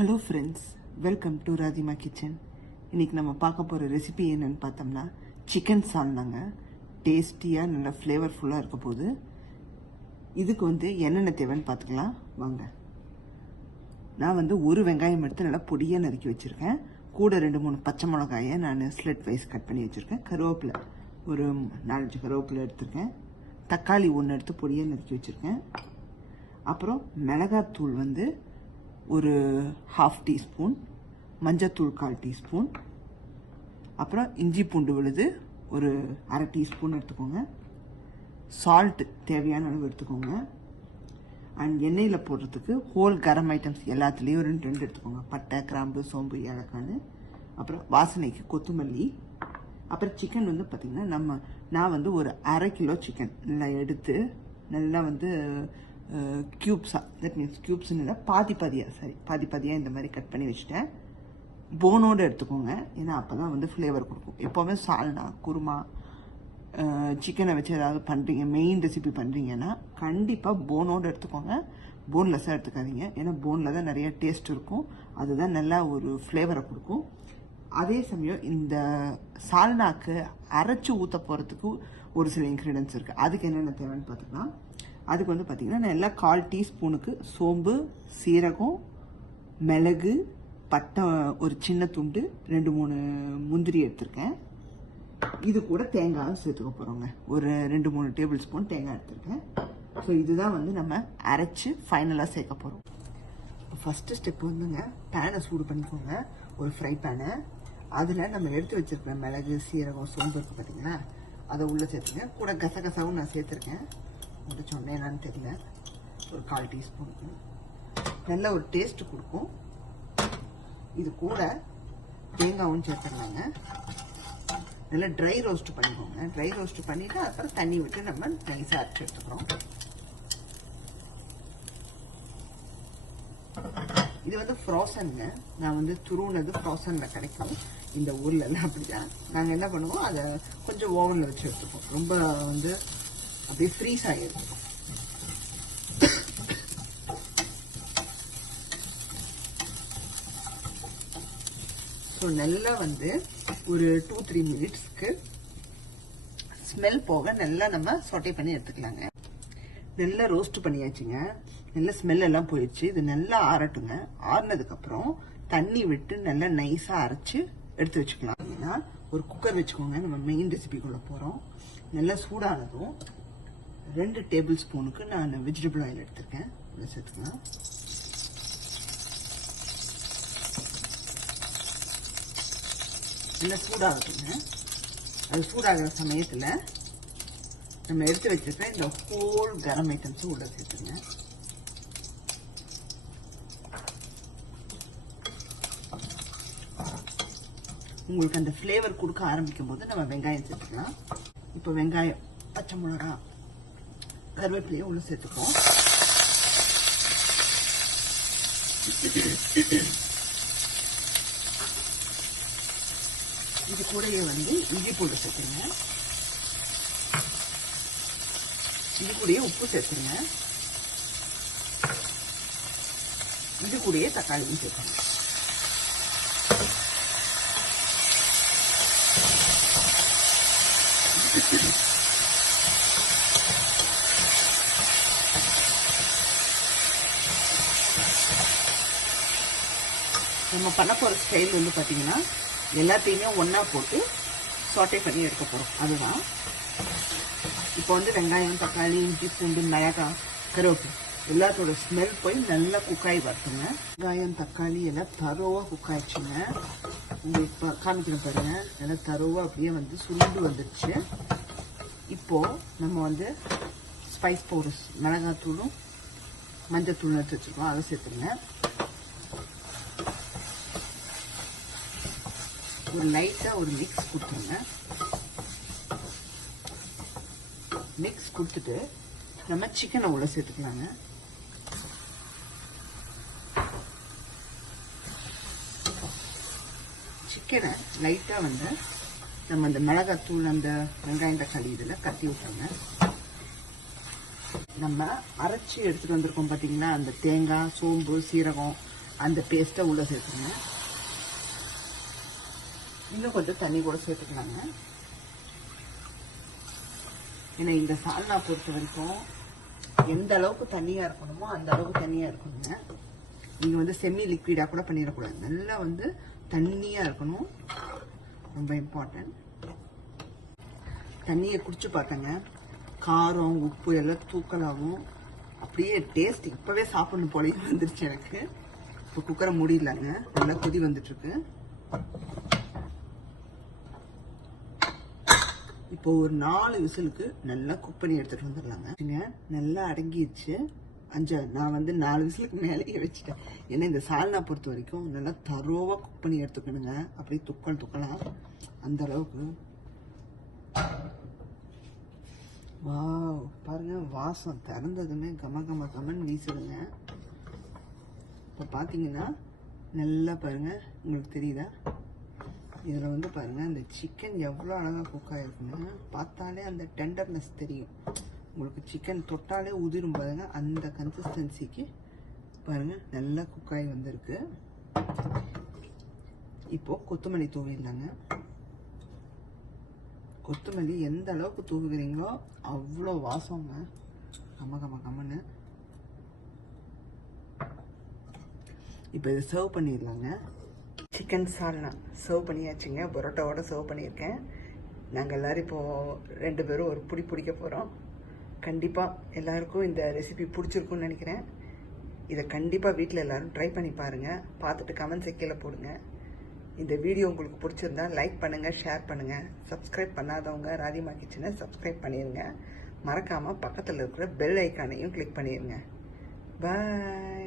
Hello friends, welcome to Radhima kitchen. இன்றைக்கி நம்ம பார்க்க போகிற ரெசிபி என்னென்னு பார்த்தோம்னா சிக்கன் சால்னாங்க. டேஸ்டியாக நல்லா ஃப்ளேவர்ஃபுல்லாக இருக்க போது. இதுக்கு என்னென்ன தேவைன்னு பார்த்துக்கலாம் வாங்க. நான் ஒரு வெங்காயம் எடுத்து நல்லா பொடியாக நறுக்கி வச்சுருக்கேன். கூட 2-3 பச்சை மிளகாயை நான் ஸ்லெட் வைஸ் கட் பண்ணி வச்சுருக்கேன். கருவேப்பிலை ஒரு 4-5 கருவேப்பிலை எடுத்துருக்கேன். தக்காளி 1 எடுத்து பொடியாக நறுக்கி வச்சுருக்கேன். அப்புறம் மிளகாத்தூள் ஒரு 1/2 டீஸ்பூன், மஞ்சத்தூள் 1/4 டீஸ்பூன், அப்புறம் இஞ்சி பூண்டு விழுது ஒரு 1/2 டீஸ்பூன் எடுத்துக்கோங்க. சால்ட்டு தேவையான அளவு எடுத்துக்கோங்க. அண்ட் எண்ணெயில் போடுறதுக்கு ஹோல் கரம் ஐட்டம்ஸ் எல்லாத்துலேயும் 2 எடுத்துக்கோங்க. பட்டை, கிராம்பு, சோம்பு, ஏலக்காய், அப்புறம் வாசனைக்கு கொத்தமல்லி. அப்புறம் சிக்கன் பார்த்திங்கன்னா நான் ஒரு 1/2 கிலோ சிக்கன் நல்லா எடுத்து நல்லா க்யூப்ஸாக, தட் மீன்ஸ் க்யூப்ஸ்ன்னு பாதியாக இந்த மாதிரி கட் பண்ணி வச்சுட்டேன். போனோடு எடுத்துக்கோங்க, ஏன்னா அப்போ தான் ஃப்ளேவர் கொடுக்கும். எப்போவுமே சால்னா, குருமா, சிக்கனை வச்சு ஏதாவது பண்ணுறீங்க, மெயின் ரெசிபி பண்ணுறீங்கன்னா கண்டிப்பாக போனோடு எடுத்துக்கோங்க. போன்லெஸ்ஸாக எடுத்துக்காதீங்க, ஏன்னா போனில் தான் நிறைய டேஸ்ட் இருக்கும். அதுதான் நல்லா ஒரு ஃப்ளேவரை கொடுக்கும். அதே சமயம் இந்த சால்னாக்கு அரைச்சி ஊற்ற போகிறதுக்கு ஒரு சில இன்க்ரீடியன்ஸ் இருக்குது. அதுக்கு என்னென்ன தேவைன்னு பார்த்துக்கலாம். அதுக்கு பார்த்திங்கன்னா நான் எல்லாம் 1/4 டீஸ்பூனுக்கு சோம்பு, சீரகம், மிளகு, பட்டை ஒரு சின்ன துண்டு, 2-3 முந்திரி எடுத்திருக்கேன். இது கூட தேங்காயும் சேர்த்துக்க போகிறோங்க. ஒரு 2-3 டேபிள் ஸ்பூன் தேங்காய் எடுத்திருக்கேன். ஸோ இதுதான் நம்ம அரைச்சி ஃபைனலாக சேர்க்க போகிறோம். ஃபஸ்ட்டு ஸ்டெப் பேனை சூடு பண்ணிக்கோங்க. ஒரு ஃப்ரை பேனை, அதில் நம்ம எடுத்து வச்சுருக்கிற மிளகு, சீரகம், சோம்பு இருக்குது பார்த்தீங்களா, அதை உள்ளே சேர்த்துங்க. கூட கசகசாவும் நான் சேர்த்துருக்கேன். உங்களுக்கு சொன்னேன் என்னன்னு தெரியல. ஒரு 1/4 டீஸ்பூனுக்கு நல்ல ஒரு டேஸ்ட் கொடுக்கும். இது கூட தேங்காயும் சேர்த்துடலாங்க. நல்லா ட்ரை ரோஸ்ட் பண்ணிக்கோங்க. ட்ரை ரோஸ்ட் பண்ணிவிட்டு அப்புறம் தண்ணி விட்டு நம்ம நைஸாக அரைச்சி எடுத்துக்கிறோம். இது ஃப்ரோசனுங்க. நான் துருவுனது ஃப்ரோசனில் கிடைக்கும். இந்த ஊர்லெல்லாம் அப்படிதான். நாங்கள் என்ன பண்ணுவோம், அதை கொஞ்சம் ஓவனில் வச்சு எடுத்துப்போம். ரொம்ப அப்படியே ஃப்ரீஸ் ஆகிடும். ஸோ நல்லா ஒரு 2-3 மினிட்ஸ்க்கு ஸ்மெல் போக நல்லா நம்ம சொட்டை பண்ணி எடுத்துக்கலாங்க. நல்லா ரோஸ்ட் பண்ணியாச்சுங்க. நல்லா ஸ்மெல் எல்லாம் போயிடுச்சு. இது நல்லா ஆறட்டுங்க. ஆறினதுக்கப்புறம் தண்ணி விட்டு நல்லா நைஸாக அரைச்சி எடுத்து வச்சுக்கலாம். அப்படின்னா ஒரு குக்கர் வச்சுக்கோங்க. நம்ம மெயின் ரெசிபிக்குள்ளே போகிறோம். நல்லா சூடானதும் 2 டேபிள் ஸ்பூனுக்கு நான் வெஜிடபிள் ஆயில் எடுத்திருக்கேன். இதை சேர்த்துக்கலாம். நல்லா சூடாகுதுங்க. அது சூடாகிற சமயத்தில் நம்ம எடுத்து வச்சிருக்க இந்த ஹோல் கரம் ஐட்டம்ஸும் உள்ள சேர்த்துங்க. உங்களுக்கு அந்த ஃப்ளேவர் கொடுக்க ஆரம்பிக்கும் போது நம்ம வெங்காயம் சேர்த்துக்கலாம். இப்போ வெங்காயம், பச்சை மிளகா, கருவேப்பிலையும் உள்ள சேர்த்துப்போம். இது கூடயே இஞ்சி பூண்டு சேர்த்துருங்க. இது கூடயே உப்பு சேர்த்துருங்க. இது கூடயே தக்காளியும் சேர்த்துருங்க. நம்ம பண்ண போகிற ஸ்டைல் பார்த்தீங்கன்னா எல்லாத்தையுமே ஒன்றா போட்டு சாட்டே பண்ணி எடுக்க போகிறோம். அதுதான் இப்போ வெங்காயம், தக்காளி, இஞ்சி பூண்டு, மிளகாய், கருவேப்பிலை எல்லாத்தோட ஸ்மெல் போய் நல்லா குக்காய் வரட்டுங்க. வெங்காயம், தக்காளி எல்லாம் தரோவாக குக்காயிடுச்சுங்க. உங்களுக்கு இப்போ காமிக்கிறேன் பாருங்க. எல்லாம் தரோவாக அப்படியே சுருண்டு வந்துடுச்சு. இப்போது நம்ம ஸ்பைஸ் பவுடர்ஸ், மிளகாத்தூளும் மஞ்சத்தூளும் எடுத்து வச்சுருக்கோம். அதை சேர்த்துருங்க. ஒரு லைட்டாக ஒரு மிக்ஸ் கொடுத்துருங்க. மிக்ஸ் கொடுத்துட்டு நம்ம சிக்கனை உள்ள சேர்த்துக்கலாங்க. சிக்கனை லைட்டாக நம்ம அந்த மிளகாத்தூள், அந்த வெங்காயம், தக்காளி இதில் கட்டி விட்டுருங்க. நம்ம அரைச்சி எடுத்துகிட்டு வந்திருக்கோம் பார்த்தீங்கன்னா, அந்த தேங்காய், சோம்பு, சீரகம், அந்த பேஸ்ட்டை உள்ளே சேர்த்துருங்க. இன்னும் கொஞ்சம் தண்ணி கூட சேர்த்துக்கலாங்க. ஏன்னா இந்த சால்னா பொறுத்த வரைக்கும் எந்த அளவுக்கு தண்ணியாக இருக்கணுமோ அந்த அளவுக்கு தண்ணியாக இருக்கணுங்க. நீங்கள் வந்து செமி லிக்விடாக கூட பண்ணிடக்கூடாது. நல்லா வந்து தண்ணியாக இருக்கணும், ரொம்ப இம்பார்ட்டன்ட். தண்ணியை குடிச்சு பார்த்தேங்க, காரம் உப்பு எல்லாம் தூக்கலாகவும் அப்படியே டேஸ்ட் இப்போவே சாப்பிடணும் போலையும் வந்துருச்சு எனக்கு. இப்போ குக்கரை மூடிடலாங்க. நல்லா கொதி வந்துட்டுருக்கு. இப்போ ஒரு 4 விசிலுக்கு நல்லா குக் பண்ணி எடுத்துகிட்டு வந்துடலாங்க. நல்லா அடங்கிடுச்சு. நான் வந்து 4 விசிலுக்கு மேலேயே வச்சுட்டேன். ஏன்னா இந்த சால்னா பொறுத்த வரைக்கும் நல்லா தரோவாக குக் பண்ணி எடுத்துக்கணுங்க. அப்படியே துக்கலாம் அந்த அளவுக்கு. வாவ், பாருங்க வாசம் திறந்ததுமே கமன்னு வீசுதுங்க. இப்போ பார்த்தீங்கன்னா நல்லா பாருங்க, உங்களுக்கு தெரியுதா? இதில் வந்து பாருங்க இந்த சிக்கன் எவ்வளோ அழகாக குக் ஆகிருக்குங்க. பார்த்தாலே அந்த டெண்டர்னஸ் தெரியும் உங்களுக்கு. சிக்கன் தொட்டாலே உதிரும் பாருங்க. அந்த கன்சிஸ்டன்சிக்கு பாருங்க நல்லா குக் ஆகி வந்திருக்கு. இப்போ கொத்தமல்லி தூவிடலாங்க. கொத்தமல்லி எந்த அளவுக்கு தூவுகிறீங்களோ அவ்வளோ வாசங்க. கம்மன்னு. இப்போ இதை சர்வ் பண்ணிடலாங்க. சிக்கன் சால்னா சர்வ் பண்ணியாச்சுங்க. பரோட்டாவோட சர்வ் பண்ணியிருக்கேன். நாங்கள் எல்லோரும் இப்போது 2 பேரும் ஒரு பிடிக்க போகிறோம். கண்டிப்பாக எல்லாருக்கும் இந்த ரெசிபி பிடிச்சிருக்குன்னு நினைக்கிறேன். இதை கண்டிப்பாக வீட்டில் எல்லோரும் ட்ரை பண்ணி பாருங்கள். பார்த்துட்டு கமெண்ட் செக்ஷனில் போடுங்க. இந்த வீடியோ உங்களுக்கு பிடிச்சிருந்தா லைக் பண்ணுங்கள், ஷேர் பண்ணுங்கள். சப்ஸ்கிரைப் பண்ணாதவங்க ராதிமா கிச்சனை சப்ஸ்கிரைப் பண்ணிடுங்க. மறக்காமல் பக்கத்தில் இருக்கிற பெல் ஐக்கானையும் கிளிக் பண்ணிடுங்க. பாய்.